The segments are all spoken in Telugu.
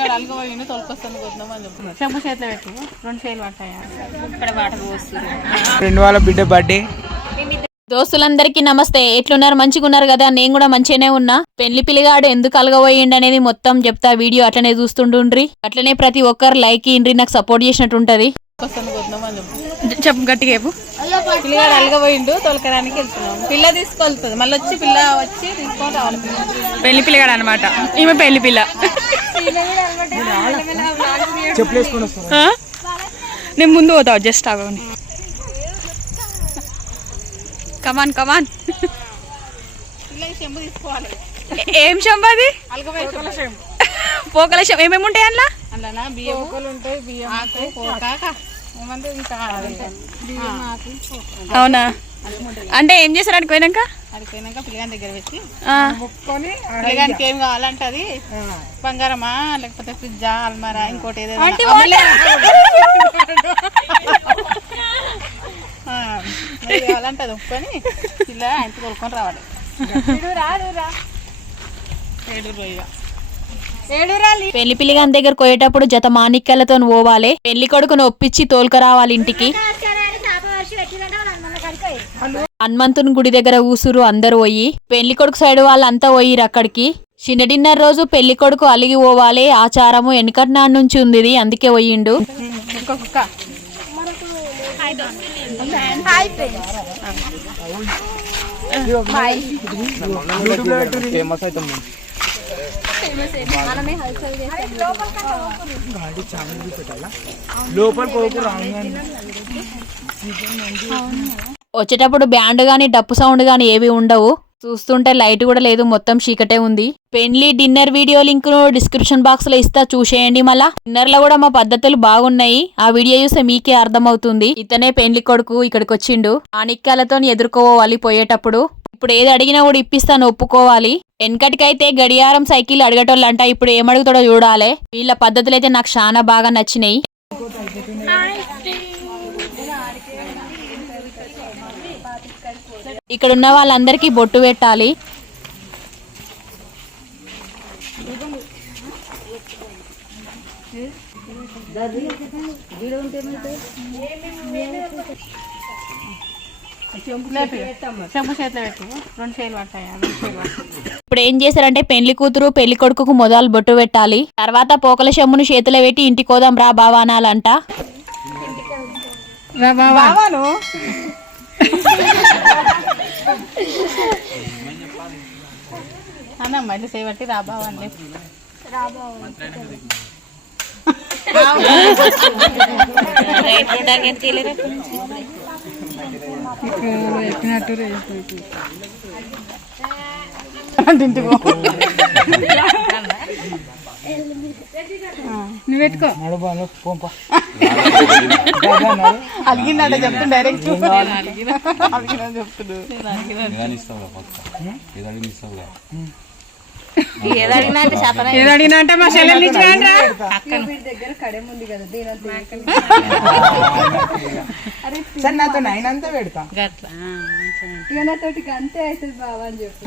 పిల్లగాడు అలగపోయిండు తొలకొస్తాను పోతున్నాం అని చెప్తున్నారు. చెంబు చేతిలో పెట్టు, 2 చేతులు పట్టాయా ఇక్కడ వాటర్ పోస్తున్నారు. ఫ్రెండ్ వాళ్ళ బిడ్డ బర్త్డే. దోస్తులందరికీ నమస్తే. ఎట్లున్నారు? మంచిగా ఉన్నారు కదా? నేను కూడా మంచిగానే ఉన్నా. పెళ్లి పిల్లగాడు ఎందుకు అలగబోయిండు అనేది మొత్తం చెప్తా. వీడియో అట్లనే చూస్తుండ్రి. అట్లనే ప్రతి ఒక్కరు లైక్ ఇండ్రి, నాకు సపోర్ట్ చేసినట్టు ఉంటది. చెప్పు గట్టిగా చెప్పు. పిల్లగాడు అలగపోయిండు తొలకడానికి వెళ్తున్నాం. పిల్ల తీసుకెళ్తుంది, మళ్ళీ వచ్చి పిల్ల వచ్చి తీసుకొని రావాలి. పెళ్లి పిల్లగాడు అనమాట. ఈమె పెళ్లి పిల్ల. నేను ముందు పోతావు, జస్ట్ అవని. కమాన్ కమాన్. చెంబు తీసుకోవాలి. ఏం చెంబు అది? పోకల చెంబు. ఏమేమి ఉంటాయి అందులో? అందులో బియ్యం ఉంటాయి, బియ్యం ఆకు, పోక, అవునా? అంటే ఏం చేస్తారు అడికి పోయినాక? అడిపోయినాక పిల్లగాని దగ్గర పెట్టి పిల్లగానికి ఏం కావాలంటే అది బంగారమా లేకపోతే ఫ్రిడ్జా అల్మారా ఇంకోటి ఏదైనా కావాలంటే అది ఒప్పుకొని పిల్ల ఆయన కొనుక్కొని రావాలి. పెళ్లి పిల్లగాని దగ్గర పోయేటప్పుడు జత మాణిక్యాలతో పోవాలి. పెళ్లి కొడుకును ఒప్పించి తోలుకరావాలి ఇంటికి. హనుమంతుని గుడి దగ్గర ఊసురు అందరు పోయి. పెళ్లి కొడుకు సైడ్ వాళ్ళంతా పోయిరు అక్కడికి. చిన్న డిన్నర్ రోజు పెళ్లి కొడుకు అలిగి పోవాలి ఆచారము వెనకటి నాటి నుంచి ఉంది, అందుకే పోయిండు. వచ్చేటప్పుడు బ్యాండ్ గానీ డప్పు సౌండ్ గానీ ఏవి ఉండవు. చూస్తుంటే లైట్ కూడా లేదు, మొత్తం చీకటే ఉంది. పెళ్లి డిన్నర్ వీడియో లింక్ ను డిస్క్రిప్షన్ బాక్స్ లో ఇస్తా, చూసేయండి. మళ్ళా డిన్నర్ లో కూడా మా పద్ధతులు బాగున్నాయి. ఆ వీడియో చూస్తే మీకే అర్థమవుతుంది. ఇతనే పెళ్లి కొడుకు ఇక్కడికి వచ్చిండు. ఆనిక్యాలతో ఎదుర్కోవాలి పోయేటప్పుడు. ఇప్పుడు ఏది అడిగినా కూడా ఇప్పిస్తాను, ఒప్పుకోవాలి. వెనకటికైతే గడియారం సైకిల్ అడగటోళ్ళంట, ఇప్పుడు ఏమడుగుతాడో చూడాలి. వీళ్ళ పద్ధతులు అయితే నాకు చాలా బాగా నచ్చినాయి. ఇక్కడ ఉన్న వాళ్ళందరికీ బొట్టు పెట్టాలి. చెంబు చేతిలో పెట్టు, 2 చేతులు పట్టాయా ఇప్పుడు ఏం చేశారంటే పెళ్లి కూతురు పెళ్లి కొడుకుకు మొదలు బొట్టు పెట్టాలి. తర్వాత పోకల చెంబును చేతిలో పెట్టి ఇంటికి పోదాం రా బావా అనాలంట. అన్నమ్మ ఇట్లా చేయబట్టి రాబావా అని నువ్వు పెట్టుకో. అలిగిందంట చెప్తుండు, డైరెక్ట్ అలిగిన చెప్తుడు. ఏదడిగినా అంటే మా చెల్లెలు దగ్గర కడెం ఉంది కదా, నాతో నైనంతా పెడతా తోటి అంతే అవుతుంది బావా అని చెప్పి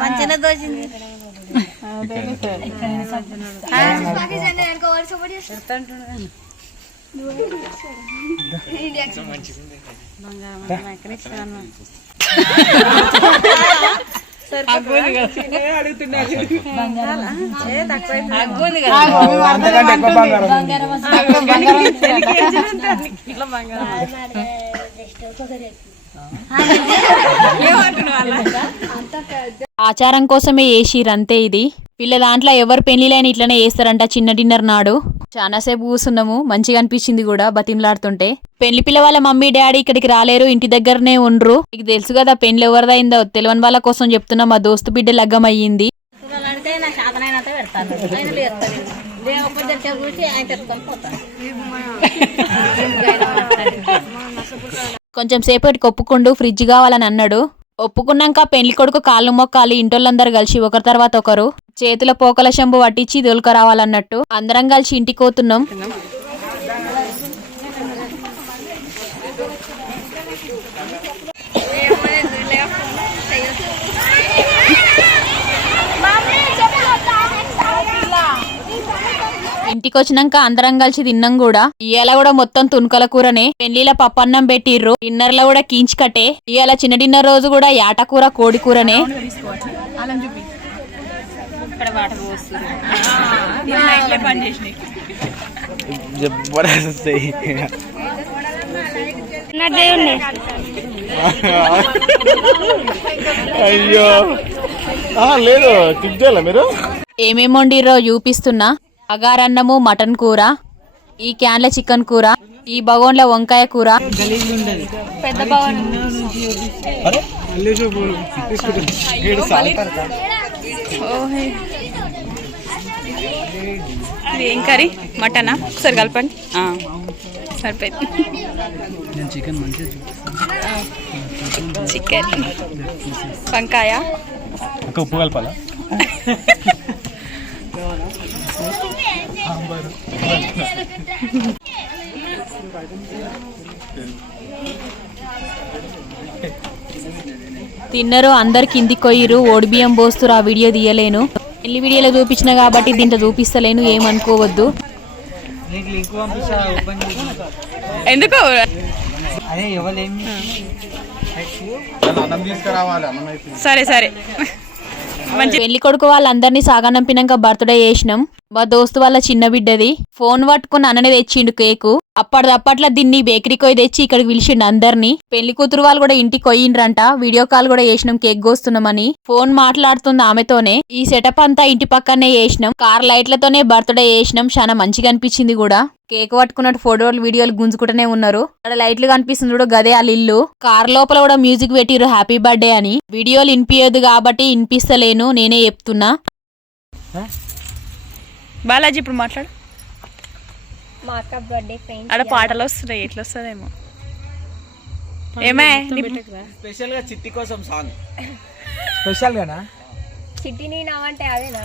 మంచిగా దోచింది. ఆచారం కోసమే వేసిరంతే. ఇది వీళ్ళ దాంట్లో ఎవరు పెళ్లిలైన ఇట్లనే వేస్తారంట. చిన్న డిన్నర్ నాడు చాలాసేపు కూర్చున్నాము, మంచిగా అనిపించింది కూడా బతిమలాడుతుంటే. పెళ్లి పిల్ల వాళ్ళ మమ్మీ డాడీ ఇక్కడికి రాలేరు, ఇంటి దగ్గరనే ఉండ్రు. మీకు తెలుసు కదా పెళ్లి ఎవరిదైందో, తెలియని వాళ్ళ కోసం చెప్తున్నా. మా దోస్తు బిడ్డ లగ్గం అయ్యింది. కొంచెం సేపటికి ఒప్పుకుండు ఫ్రిడ్జ్ కావాలని అన్నాడు. ఒప్పుకున్నాక పెళ్లి కొడుకు కాళ్ళు మొక్కాలి ఇంటోళ్ళందరూ కలిసి ఒకరి తర్వాత ఒకరు చేతుల పోకల శంభు పట్టించి దొలకరావాలన్నట్టు అందరం కలిసి ఇంటికి పోతున్నాం. ఇంటికి వచ్చినాక అందరం కలిసి తిన్నాం కూడా. ఇవాళ కూడా మొత్తం తుణుకల కూరనే. పెళ్లిల పప్పన్నం పెట్టిర్రు. డిన్నర్ లో కూడా కీంచి కట్టే. ఇవాళ చిన్న డిన్నర్ రోజు కూడా యాట కూర కోడి కూరనే. అయ్యో లేదు టిప్ చేయాలా మీరు? ఏమేమి వండిర్రో చూపిస్తున్నా. అగారన్నము మటన్ కూర, ఈ క్యాన్ల చికెన్ కూర, ఈ బగోన్ల వంకాయ కూర, పెద్ద బగోన్ ఏం కర్రీ? మటనా? ఒకసారి కలపండి. సరిపోయింది. చికెన్, వంకాయ, ఉప్పు కలపాలా? తిన్నరు. అందరు కిందికి కొయ్యిరు. ఓడి బియ్యం పోస్తురు. ఆ వీడియో తీయలేను. పెళ్లి వీడియోలో చూపించిన కాబట్టి దీంట్లో చూపిస్తలేను, ఏమనుకోవద్దు. ఎందుకు? సరే సరే. పెళ్లి కొడుకు వాళ్ళందరినీ సాగనంపినాక బర్త్డే చేసినాం. మా దోస్తు వాళ్ళ చిన్న బిడ్డది. ఫోన్ పట్టుకుని అన్ననే తెచ్చిండు కేకు. అప్పటిదప్పట్లా దీన్ని బేకరీ కొయ్యి తెచ్చి ఇక్కడికి పిలిచిండు అందరినీ. పెళ్లి కూతురు వాళ్ళు కూడా ఇంటికి కొయ్యిండ్రంట. వీడియో కాల్ కూడా చేసినాం కేక్ కోస్తున్నామని. ఫోన్ మాట్లాడుతుంది ఆమెతోనే. ఈ సెటప్ అంతా ఇంటి పక్కనే చేసినాం. కార్ లైట్లతోనే బర్త్డే చేసినాం. చాలా మంచిగా అనిపించింది కూడా. కేక్ పట్టుకున్నట్టు ఫోటోలు వీడియోలు గుంజుకుంటూనే ఉన్నారు. అక్కడ లైట్లు కనిపిస్తుంది కూడా, గదే వాళ్ళ ఇల్లు. కార్ లోపల కూడా మ్యూజిక్ పెట్టిరు హ్యాపీ బర్త్డే అని. వీడియోలు వినిపించదు కాబట్టి వినిపిస్తలేను, నేనే చెప్తున్నా. బాలాజీ ఇప్పుడు మాట్లాడు. మా అక్క బర్త్డే ఫ్రెండ్స్ ఆడ పాటలు వస్తున్నాయి, ఎట్లా వస్తుందేమో. ఏమే స్పెషల్ గా చిట్టి కోసం సాంగ్. స్పెషల్ గానా? చిట్టి నీ నావంటే అదేనా?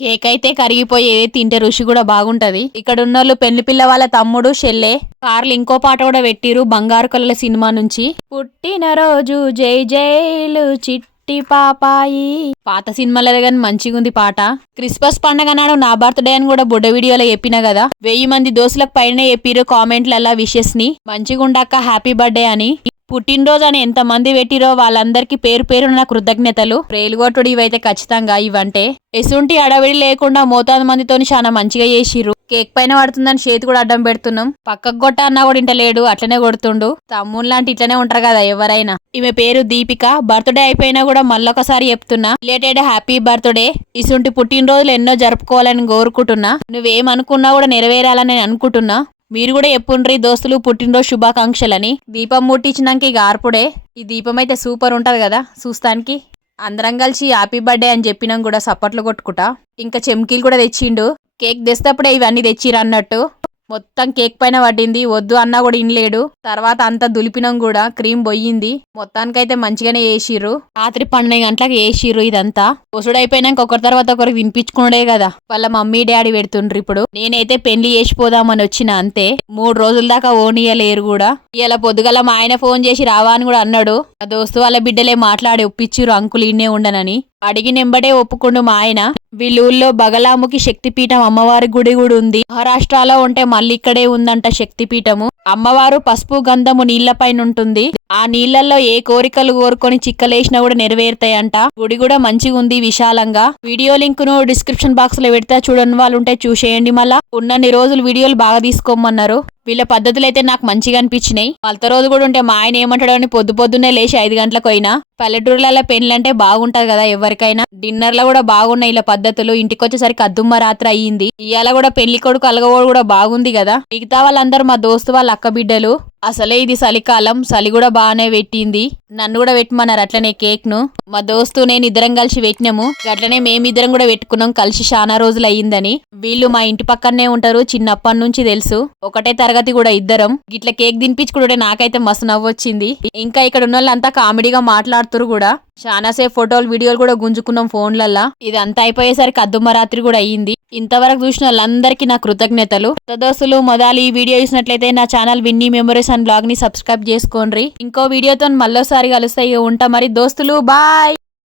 కేక్ అయితే కరిగిపోయేది, తింటే రుచి కూడా బాగుంటది. ఇక్కడ ఉన్నోళ్ళు పెళ్లి పిల్ల వాళ్ళ తమ్ముడు షెల్లే. కార్లు ఇంకో పాట కూడా పెట్టిరు బంగారు కలల సినిమా నుంచి. పుట్టినరోజు జై జైలు చిట్టి పాపాయి. పాత సినిమాలదే కానీ మంచిగా ఉంది పాట. క్రిస్మస్ పండగ నాడు నా బర్త్డే అని కూడా బుడ్డ వీడియోలో చెప్పిన కదా. 1000 మంది దోస్తులకు పైన చెప్పిరు కామెంట్లల్లా విషెస్ ని. మంచిగా ఉండక్క హ్యాపీ బర్త్డే అని. పుట్టినరోజు అని ఎంత మంది పెట్టిరో వాళ్ళందరికీ పేరు పేరు నా కృతజ్ఞతలు. రేలుగొట్టుడు ఇవైతే ఖచ్చితంగా. ఇవంటే ఎసుంటి అడవిడి లేకుండా మోతాదు మందితోని చాలా మంచిగా చేసిర్రు. కేక్ పైన పడుతుందని చేతి కూడా అడ్డం పెడుతున్నాం. పక్కకు కొట్ట అన్నా కూడా ఇంట లేడు, అట్లనే కొడుతుండు. తమ్ముళ్ళు లాంటి ఇట్లనే ఉంటారు కదా ఎవరైనా. ఈమె పేరు దీపిక. బర్త్డే అయిపోయినా కూడా మళ్ళొకసారి చెప్తున్నా, రిలేటెడ్ హ్యాపీ బర్త్డే. ఇసుంటి పుట్టినరోజులు ఎన్నో జరుపుకోవాలని కోరుకుంటున్నా. నువ్వేమనుకున్నా కూడా నెరవేరాలని నేను అనుకుంటున్నా. మీరు కూడా చెప్పుండ్రి దోస్తులు పుట్టినరోజు శుభాకాంక్షలని. దీపం ముట్టించినాక ఇక ఆర్పుడే. ఈ దీపం అయితే సూపర్ ఉంటది కదా చూస్తానికి. అందరం కలిసి హ్యాపీ బర్త్డే అని చెప్పినాం కూడా సప్పట్లు కొట్టుకుంటా. ఇంకా చెమ్కీలు కూడా తెచ్చిండు. కేక్ తెస్తప్పుడే ఇవన్నీ తెచ్చిరు అన్నట్టు. మొత్తం కేక్ పైన పడింది. వద్దు అన్నా కూడా ఇనలేడు. తర్వాత అంతా దులిపినాం కూడా, క్రీమ్ పోయింది. మొత్తానికైతే మంచిగానే వేసిర్రు. రాత్రి 12 గంటలకు వేసిర్రు ఇదంతా. పొసుడైపోయినాక ఒకరి తర్వాత ఒకరికి వినిపించుకునే కదా. వాళ్ళ మమ్మీ డాడీ పెడుతుండ్రు ఇప్పుడు. నేనైతే పెళ్లి చేసిపోదామని వచ్చిన అంతే. 3 రోజుల దాకా ఓనియలేరు కూడా. ఇలా పొద్దుగల మా ఆయన ఫోన్ చేసి రావా అని కూడా అన్నాడు. ఆ దోస్తు వాళ్ళ బిడ్డలే మాట్లాడి ఒప్పించిర్రు అంకుల్ ఇన్నే ఉండనని. అడిగినెంబడే ఒప్పుకుండు మా ఆయన. వీళ్ళూళ్ళో బగలాముఖి శక్తిపీఠం అమ్మవారి గుడి కూడా ఉంది. మహారాష్ట్రలో ఉంటే మళ్ళీ ఇక్కడే ఉందంట శక్తిపీఠము. అమ్మవారు పసుపు గంధము నీళ్లపైన ఉంటుంది. ఆ నీళ్లలో ఏ కోరికలు కోరుకొని చిక్కలేసినా కూడా నెరవేరుతాయంట. గుడి కూడా మంచిగా ఉంది విశాలంగా. వీడియో లింక్ ను డిస్క్రిప్షన్ బాక్స్ లో పెడతా, చూడని వాళ్ళు ఉంటే చూసేయండి. మళ్ళా ఉన్నన్ని రోజులు వీడియోలు బాగా తీసుకోమన్నారు. వీళ్ళ పద్ధతులు అయితే నాకు మంచిగా అనిపించినాయి. వాళ్ళ రోజు కూడా ఉంటే మా ఆయన ఏమంటాడో అని పొద్దున్నే లేచి 5 గంటలకు పోయినా. పల్లెటూరులలో పెళ్లంటే బాగుంటది కదా ఎవరికైనా. డిన్నర్ లో కూడా బాగున్నాయి ఇలా పద్ధతులు. ఇంటికి వచ్చేసరికి అద్దుమ్మ రాత్రి అయ్యింది. ఇవాళ కూడా పెళ్లి కొడుకు అలగవోడు కూడా బాగుంది కదా. మిగతా వాళ్ళందరూ మా దోస్తు వాళ్ళ అక్క బిడ్డలు. అసలే ఇది చలికాలం, చలి కూడా బాగానే పెట్టింది. నన్ను కూడా పెట్టమన్నారు అట్లనే కేక్ ను. మా దోస్తు నేను ఇద్దరం కలిసి పెట్టినాము. అట్లనే మేమిద్దరం కూడా పెట్టుకున్నాం కలిసి చాలా రోజులు అయ్యిందని. వీళ్ళు మా ఇంటి పక్కనే ఉంటారు, చిన్నప్పటి నుంచి తెలుసు. ఒకటే తరగతి కూడా ఇద్దరం. ఇట్లా కేక్ తినిపించుకుంటే నాకైతే మస్తు నవ్వొచ్చింది. ఇంకా ఇక్కడ ఉన్న వాళ్ళంతా కామెడీగా మాట్లాడుతురు కూడా. చాలాసేపు ఫోటోలు వీడియోలు కూడా గుంజుకున్నాం ఫోన్లల్లా. ఇది అంతా అయిపోయేసరికి అద్దుమరాత్రి కూడా అయ్యింది. ఇంతవరకు చూసిన వాళ్ళందరికీ నా కృతజ్ఞతలు. దోస్తులు మొదలు ఈ వీడియో చూసినట్లయితే నా channel Vinny memories and blog ని సబ్స్క్రైబ్ చేసుకోండి. ఇంకో వీడియోతో మళ్ళోసారి కలుస్తాయి. ఉంటా మరి దోస్తులు, బాయ్.